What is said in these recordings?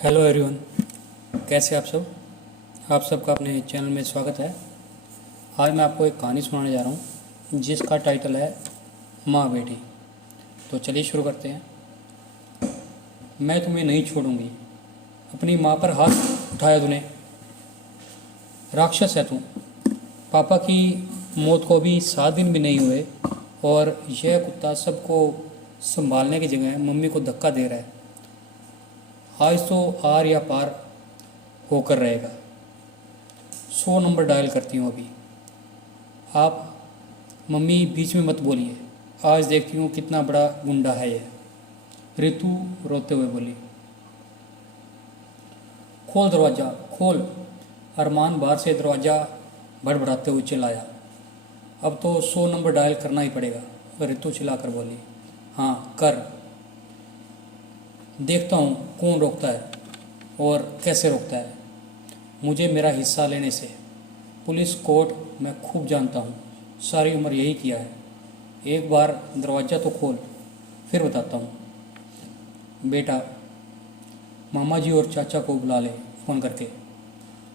Hello everyone, कैसे आप सब। आप सबका अपने चैनल में स्वागत है। आज मैं आपको एक कहानी सुनाने जा रहा हूँ जिसका टाइटल है माँ बेटी। तो चलिए शुरू करते हैं। मैं तुम्हें नहीं छोड़ूंगी, अपनी माँ पर हाथ उठाया तूने, राक्षस है तू। पापा की मौत को भी 7 दिन भी नहीं हुए और यह कुत्ता सबको संभालने की जगह मम्मी को धक्का दे रहा है। आज तो आर या पार होकर रहेगा। 100 नंबर डायल करती हूँ अभी। आप मम्मी बीच में मत बोलिए, आज देखती हूँ कितना बड़ा गुंडा है ये, रितु रोते हुए बोली। खोल दरवाज़ा खोल, अरमान बाहर से दरवाज़ा भड़बड़ाते हुए चिल्लाया। अब तो 100 नंबर डायल करना ही पड़ेगा, रितु चिल्लाकर बोली। हाँ कर, देखता हूँ कौन रोकता है और कैसे रोकता है। मुझे मेरा हिस्सा लेने से पुलिस कोर्ट मैं खूब जानता हूँ, सारी उम्र यही किया है। एक बार दरवाज़ा तो खोल, फिर बताता हूँ। बेटा, मामा जी और चाचा को बुला ले फ़ोन करके।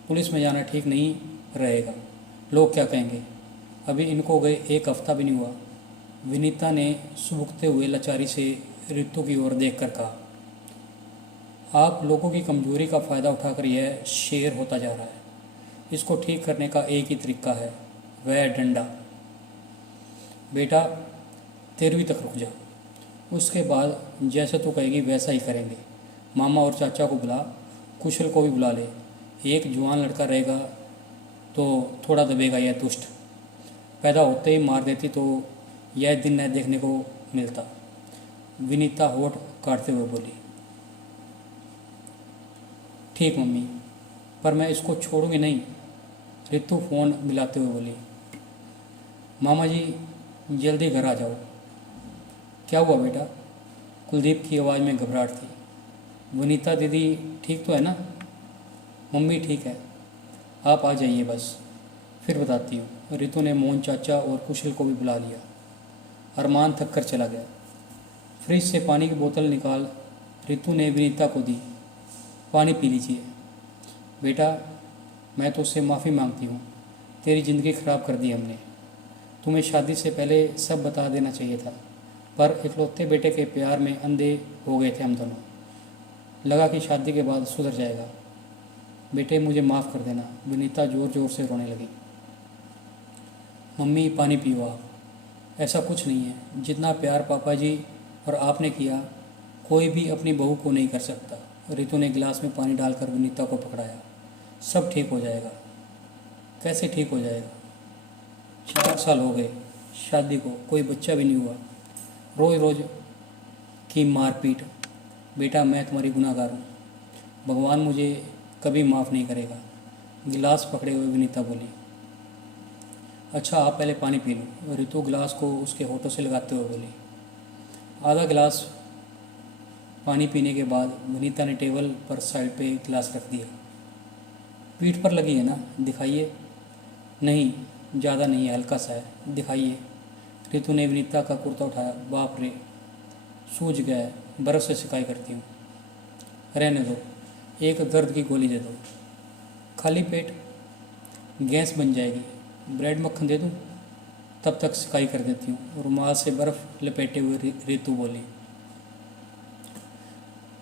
पुलिस में जाना ठीक नहीं रहेगा, लोग क्या कहेंगे। अभी इनको गए 1 हफ्ता भी नहीं हुआ। विनीता ने सुबकते हुए लाचारी से रितु की ओर देखकर कहा। आप लोगों की कमजोरी का फ़ायदा उठाकर यह शेर होता जा रहा है। इसको ठीक करने का एक ही तरीका है, वह डंडा। बेटा 13वीं तक रुक जा, उसके बाद जैसे तू कहेगी वैसा ही करेंगे। मामा और चाचा को बुला, कुशल को भी बुला ले। एक जवान लड़का रहेगा तो थोड़ा दबेगा यह दुष्ट। पैदा होते ही मार देती तो यह दिन न देखने को मिलता। विनीता होठ काटते हुए बोली। ठीक मम्मी, पर मैं इसको छोड़ूंगी नहीं, रितु फ़ोन मिलाते हुए बोली। मामा जी जल्दी घर आ जाओ। क्या हुआ बेटा? कुलदीप की आवाज़ में घबराहट थी। वनीता दीदी ठीक तो है ना? मम्मी ठीक है, आप आ जाइए बस, फिर बताती हूँ। रितु ने मोहन चाचा और कुशल को भी बुला लिया। अरमान थक कर चला गया। फ्रिज से पानी की बोतल निकाल रितु ने विनीता को दी। पानी पी लीजिए। बेटा, मैं तो उससे माफ़ी मांगती हूँ, तेरी ज़िंदगी ख़राब कर दी हमने। तुम्हें शादी से पहले सब बता देना चाहिए था, पर इकलौते बेटे के प्यार में अंधे हो गए थे हम दोनों। लगा कि शादी के बाद सुधर जाएगा। बेटे मुझे माफ़ कर देना। विनीता ज़ोर ज़ोर से रोने लगी। मम्मी पानी पियो आप, ऐसा कुछ नहीं है। जितना प्यार पापा जी और आपने किया, कोई भी अपनी बहू को नहीं कर सकता। रितु ने गिलास में पानी डालकर विनीता को पकड़ाया। सब ठीक हो जाएगा। कैसे ठीक हो जाएगा? 4 साल हो गए शादी को, कोई बच्चा भी नहीं हुआ। रोज़ रोज़ की मारपीट। बेटा मैं तुम्हारी गुनाहगार हूँ, भगवान मुझे कभी माफ़ नहीं करेगा। गिलास पकड़े हुए विनीता बोली। अच्छा आप पहले पानी पी लो, रितु गिलास को उसके होठों से लगाते हुए बोली। आधा गिलास पानी पीने के बाद विनीता ने टेबल पर साइड पे गिलास रख दिया। पीठ पर लगी है ना, दिखाइए। नहीं, ज़्यादा नहीं है, हल्का सा है, दिखाइए। रितु ने विनीता का कुर्ता उठाया। बाप रे, सूज गया है, बर्फ़ से सिकाई करती हूँ। रहने दो, एक दर्द की गोली दे दो। खाली पेट गैस बन जाएगी। ब्रेड मक्खन दे दूँ? तब तक सिकाई कर देती हूँ। रुमाल से बर्फ़ लपेटे हुए रितु बोली।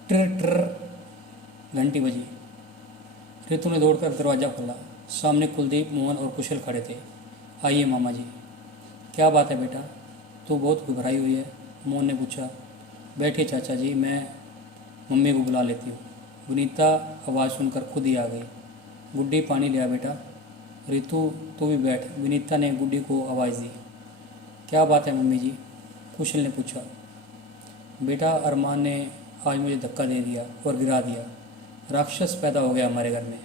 ट्र ट्र घंटी बजी। रितु ने दौड़कर दरवाज़ा खोला। सामने कुलदीप, मोहन और कुशल खड़े थे। आइए मामा जी। क्या बात है बेटा, तू बहुत घबराई हुई है, मोहन ने पूछा। बैठिए चाचा जी, मैं मम्मी को बुला लेती हूँ। विनीता आवाज़ सुनकर खुद ही आ गई। गुड्डी पानी लिया बेटा। रितु तू भी बैठ, विनीता ने गुड्डी को आवाज़ दी। क्या बात है मम्मी जी? कुशल ने पूछा। बेटा अरमान ने आज मुझे धक्का दे दिया और गिरा दिया। राक्षस पैदा हो गया हमारे घर में।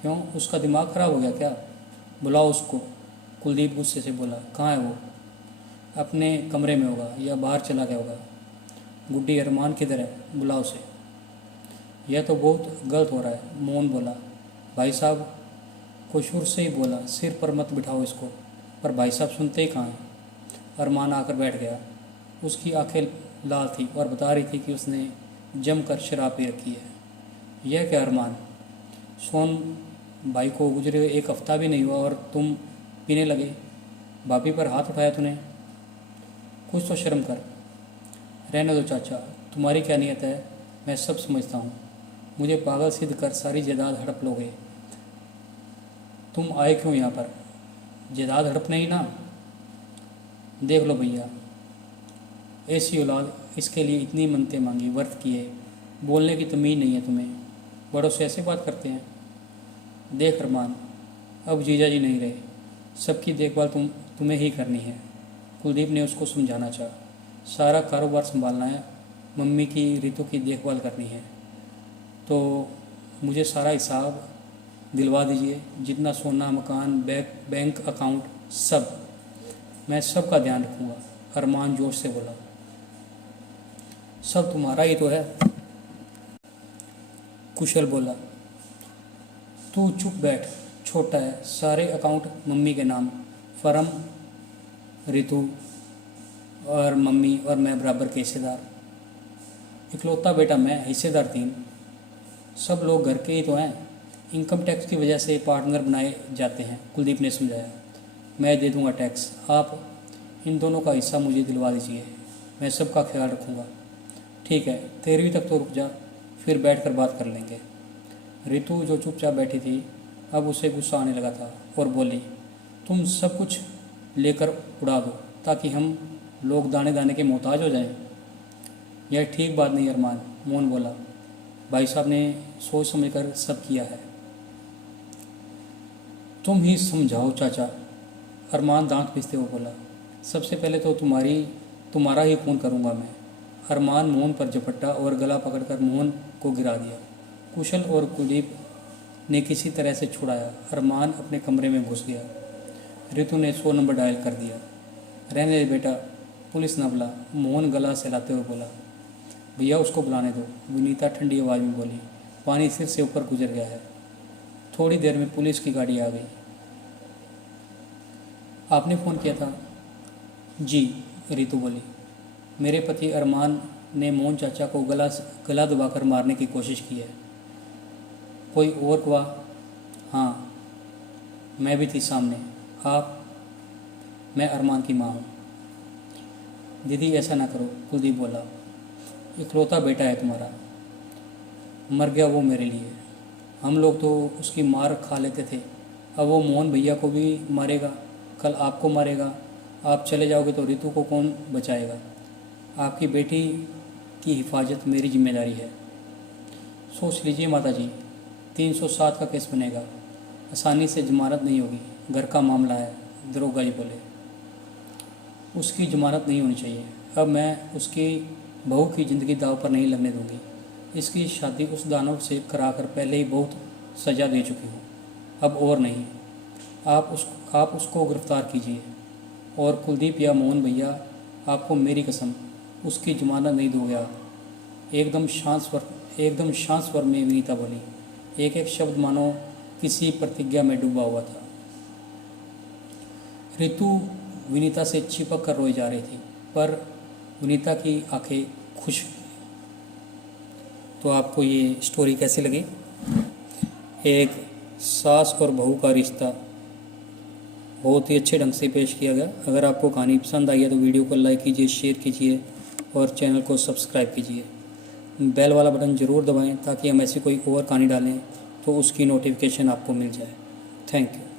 क्यों, उसका दिमाग खराब हो गया क्या? बुलाओ उसको। कुलदीप गुस्से से बोला। कहाँ है वो? अपने कमरे में होगा या बाहर चला गया होगा। गुड्डी अरमान किधर है? बुलाओ उसे। यह तो बहुत गलत हो रहा है, मोहन बोला। भाई साहब को शुरू से ही बोला, सिर पर मत बिठाओ इसको, पर भाई साहब सुनते ही कहाँ हैं। अरमान आकर बैठ गया। उसकी आंखें लाल थी और बता रही थी कि उसने जमकर शराब पी रखी है। यह क्या अरमान, सोन भाई को गुजरे हुए एक हफ्ता भी नहीं हुआ और तुम पीने लगे। भाभी पर हाथ उठाया तूने, कुछ तो शर्म कर। रहने दो चाचा, तुम्हारी क्या नीयत है मैं सब समझता हूँ। मुझे पागल सिद्ध कर सारी जायदाद हड़प लोगे। तुम आए क्यों यहाँ पर, जायदाद हड़पने ही ना। देख लो भैया, ऐसी औलाद, इसके लिए इतनी मन्नतें मांगी, व्रत किए, बोलने की तमीज़ नहीं है तुम्हें, बड़ों से ऐसे बात करते हैं। देख अरमान, अब जीजा जी नहीं रहे, सबकी देखभाल तुम्हें ही करनी है। कुलदीप ने उसको समझाना चाहा। सारा कारोबार संभालना है, मम्मी की, रितु की देखभाल करनी है, तो मुझे सारा हिसाब दिलवा दीजिए, जितना सोना, मकान, बैंक अकाउंट, सब, मैं सब का ध्यान रखूँगा। अरमान जोश से बोला। सब तुम्हारा ही तो है, कुशल बोला। तू चुप बैठ, छोटा है, सारे अकाउंट मम्मी के नाम, फर्म, रितु और मम्मी और मैं बराबर के हिस्सेदार। इकलौता बेटा मैं, हिस्सेदार 3। सब लोग घर के ही तो हैं, इनकम टैक्स की वजह से पार्टनर बनाए जाते हैं, कुलदीप ने समझाया। मैं दे दूंगा टैक्स, आप इन दोनों का हिस्सा मुझे दिलवा दीजिए, मैं सबका ख्याल रखूँगा। ठीक है, 13वीं तक तो रुक जा, फिर बैठकर बात कर लेंगे। रितु जो चुपचाप बैठी थी, अब उसे गुस्सा आने लगा था और बोली, तुम सब कुछ लेकर उड़ा दो ताकि हम लोग दाने दाने के मोहताज हो जाएं। यह ठीक बात नहीं अरमान, मोहन बोला। भाई साहब ने सोच समझकर सब किया है। तुम ही समझाओ चाचा, अरमान दांत पीसते हुए बोला। सबसे पहले तो तुम्हारा ही खून करूँगा मैं। अरमान मोहन पर झपटा और गला पकड़कर मोहन को गिरा दिया। कुशल और कुलदीप ने किसी तरह से छुड़ाया। अरमान अपने कमरे में घुस गया। रितु ने 100 नंबर डायल कर दिया। रहने दे बेटा, पुलिस ना बुला, मोहन गला सहलाते हुए बोला। भैया उसको बुलाने दो, विनीता ठंडी आवाज़ में बोली। पानी सिर से ऊपर गुजर गया है। थोड़ी देर में पुलिस की गाड़ी आ गई। आपने फ़ोन किया था? जी, रितु बोली। मेरे पति अरमान ने मोहन चाचा को गला दबाकर मारने की कोशिश की है। कोई और गवाह? हाँ, मैं भी थी सामने। आप? मैं अरमान की माँ हूँ। दीदी ऐसा ना करो, कुलदीप बोला। इकलौता बेटा है तुम्हारा, मर गया वो मेरे लिए। हम लोग तो उसकी मार खा लेते थे, अब वो मोहन भैया को भी मारेगा, कल आपको मारेगा। आप चले जाओगे तो रितु को कौन बचाएगा? आपकी बेटी की हिफाजत मेरी जिम्मेदारी है। सोच लीजिए माता जी, 307 का केस बनेगा, आसानी से जमानत नहीं होगी, घर का मामला है, दरोगा जी बोले। उसकी जमानत नहीं होनी चाहिए। अब मैं उसकी बहू की ज़िंदगी दाव पर नहीं लगने दूंगी। इसकी शादी उस दानव से कराकर पहले ही बहुत सज़ा दे चुकी हूँ, अब और नहीं। आप उसको गिरफ्तार कीजिए। और कुलदीप या मोहन भैया, आपको मेरी कसम, उसकी जमानत नहीं दोगे आप। एकदम शांत स्वर में विनीता बोली। एक एक शब्द मानो किसी प्रतिज्ञा में डूबा हुआ था। रितु विनीता से चिपक कर रोई जा रही थी, पर विनीता की आंखें खुश। तो आपको ये स्टोरी कैसी लगी? एक सास और बहू का रिश्ता बहुत ही अच्छे ढंग से पेश किया गया। अगर आपको कहानी पसंद आई है तो वीडियो को लाइक कीजिए, शेयर कीजिए और चैनल को सब्सक्राइब कीजिए। बेल वाला बटन ज़रूर दबाएं ताकि हम ऐसी कोई और कहानी डालें तो उसकी नोटिफिकेशन आपको मिल जाए। Thank you.